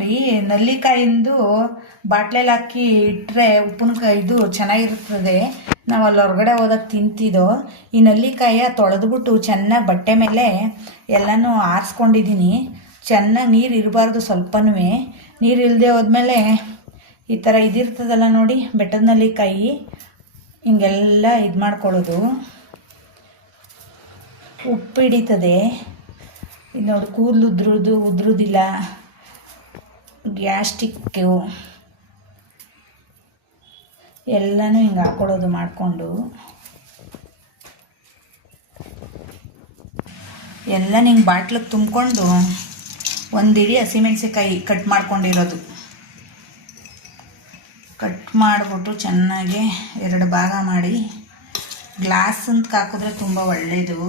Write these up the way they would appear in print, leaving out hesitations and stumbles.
ನೋಡಿ, ನಲ್ಲಿಕಾಯಿಂದು ಬಾಟ್ಲೆಲ್ಲಿ ಹಾಕಿ ಇಟ್ಟರೆ ಉಪ್ಪಿನಕಾಯಿ ಇದು ಚೆನ್ನಾಗಿರ್ತದೆ. ನಾವು ಅಲ್ಲಿ ಹೊರಗಡೆ ಹೋದಾಗ ತಿಂತಿದ್ದೋ. ಈ ನಲ್ಲಿಕಾಯ ತೊಳೆದ್ಬಿಟ್ಟು ಚೆನ್ನಾಗಿ ಬಟ್ಟೆ ಮೇಲೆ ಎಲ್ಲನೂ ಆರಿಸ್ಕೊಂಡಿದ್ದೀನಿ. ಚೆನ್ನಾಗಿ ನೀರು ಇರಬಾರ್ದು, ಸ್ವಲ್ಪನೂ ನೀರು ಇಲ್ಲದೆ ಹೋದ್ಮೇಲೆ ಈ ಥರ ಇದಿರ್ತದಲ್ಲ ನೋಡಿ, ಬೆಟ್ಟದ ನಲ್ಲಿಕಾಯಿ ಹಿಂಗೆಲ್ಲ ಇದು ಮಾಡ್ಕೊಳ್ಳೋದು. ಉಪ್ಪು ಹಿಡಿತದೆ ಇದು ನೋಡಿ. ಕೂದಲು ಉದ್ರೋದಿಲ್ಲ. ಗ್ಯಾಸ್ಟ್ರಿಕ್ಕು ಎಲ್ಲನೂ ಹಿಂಗೆ ಹಾಕೊಳ್ಳೋದು ಮಾಡಿಕೊಂಡು ಎಲ್ಲ ಹಿಂಗೆ ಬಾಟ್ಲಿಗೆ ತುಂಬಿಕೊಂಡು ಒಂದಿಡಿ ಹಸಿಮೆಣಸಿಕಾಯಿ ಕಟ್ ಮಾಡ್ಕೊಂಡಿರೋದು ಕಟ್ ಮಾಡಿಬಿಟ್ಟು ಚೆನ್ನಾಗಿ 2 ಭಾಗ ಮಾಡಿ ಗ್ಲಾಸ್ ಅಂತ ಹಾಕಿದ್ರೆ ತುಂಬ ಒಳ್ಳೆಯದು.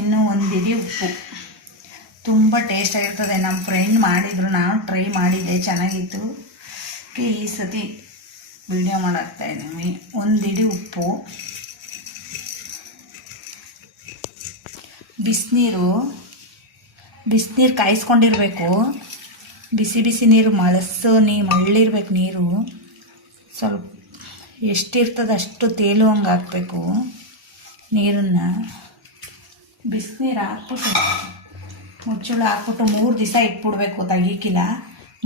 ಇನ್ನು ಒಂದಿಡಿ ಉಪ್ಪು, ತುಂಬ ಟೇಸ್ಟಾಗಿರ್ತದೆ. ನಮ್ಮ ಫ್ರೆಂಡ್ ಮಾಡಿದರು, ನಾನು ಟ್ರೈ ಮಾಡಿದ್ದೆ, ಚೆನ್ನಾಗಿತ್ತು. ಈ ಸತಿ ವಿಡಿಯೋ ಮಾಡಾಕ್ತಾಯಿದ್ದೀವಿ. ಒಂದಿಡಿ ಉಪ್ಪು, ಬಿಸಿನೀರು ಕಾಯಿಸ್ಕೊಂಡಿರಬೇಕು. ಬಿಸಿ ನೀರು ಮಳ್ಳಿರ್ಬೇಕು. ನೀರು ಸ್ವಲ್ಪ ಎಷ್ಟಿರ್ತದೆ ಅಷ್ಟು ತೇಲುವಂಗೆ ಹಾಕಬೇಕು. ನೀರನ್ನು ಬಿಸಿನೀರು ಹಾಕ್ಬಿಟ್ಟು ಮುಚ್ಚಳ ಹಾಕ್ಬಿಟ್ಟು 3 ದಿವಸ ಇಟ್ಬಿಡ್ಬೇಕು. ತೆಗೀಕಿಲ್ಲ,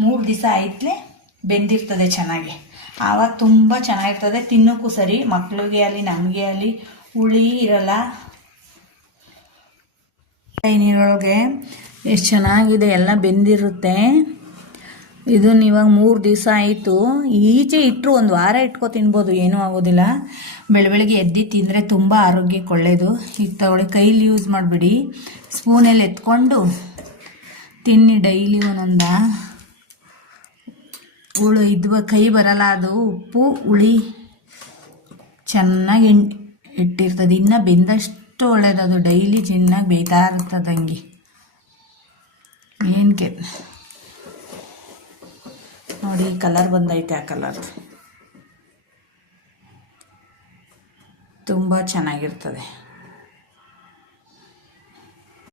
3 ದಿವಸ ಆಯ್ತಲೇ ಬೆಂದಿರ್ತದೆ ಚೆನ್ನಾಗಿ. ಆವಾಗ ತುಂಬ ಚೆನ್ನಾಗಿರ್ತದೆ, ತಿನ್ನೋಕ್ಕೂ ಸರಿ. ಮಕ್ಕಳಿಗೆ ಆಗಲಿ ನಮಗೆ ಆಗಲಿ ಹುಳಿ ಇರಲ್ಲ. ನೀರೊಳಗೆ ಎಷ್ಟು ಚೆನ್ನಾಗಿದೆ, ಎಲ್ಲ ಬೆಂದಿರುತ್ತೆ. ಇದನ್ನು ಇವಾಗ 3 ದಿವಸ ಆಯಿತು. ಈಚೆ ಇಟ್ಟರು 1 ವಾರ ಇಟ್ಕೊ ತಿನ್ಬೋದು, ಏನೂ ಆಗೋದಿಲ್ಲ. ಬೆಳಗ್ಗೆ ಎದ್ದು ತಿಂದರೆ ತುಂಬ ಆರೋಗ್ಯಕ್ಕೆ ಒಳ್ಳೆಯದು. ಈಗ ತಗೊಳ್ಳಿ, ಕೈಲಿ ಯೂಸ್ ಮಾಡಿಬಿಡಿ, ಸ್ಪೂನಲ್ಲಿ ಎತ್ಕೊಂಡು ತಿನ್ನಿ ಡೈಲಿ ಒಂದೊಂದು. ಕೈ ಬರಲ್ಲ, ಅದು ಉಪ್ಪು ಹುಳಿ ಚೆನ್ನಾಗಿ ಇಟ್ಟಿರ್ತದೆ. ಇನ್ನು ಬೆಂದಷ್ಟು ಒಳ್ಳೆಯದು. ಅದು ಡೈಲಿ ಚೆನ್ನಾಗಿ ಬೇಯ್ತಾ ಇರ್ತದೆ ಹಂಗೆ. ಏನಕ್ಕೆ ನೋಡಿ, ಕಲರ್ ಬಂದೈತೆ. ಆ ಕಲರ್ ತುಂಬ ಚೆನ್ನಾಗಿರ್ತದೆ.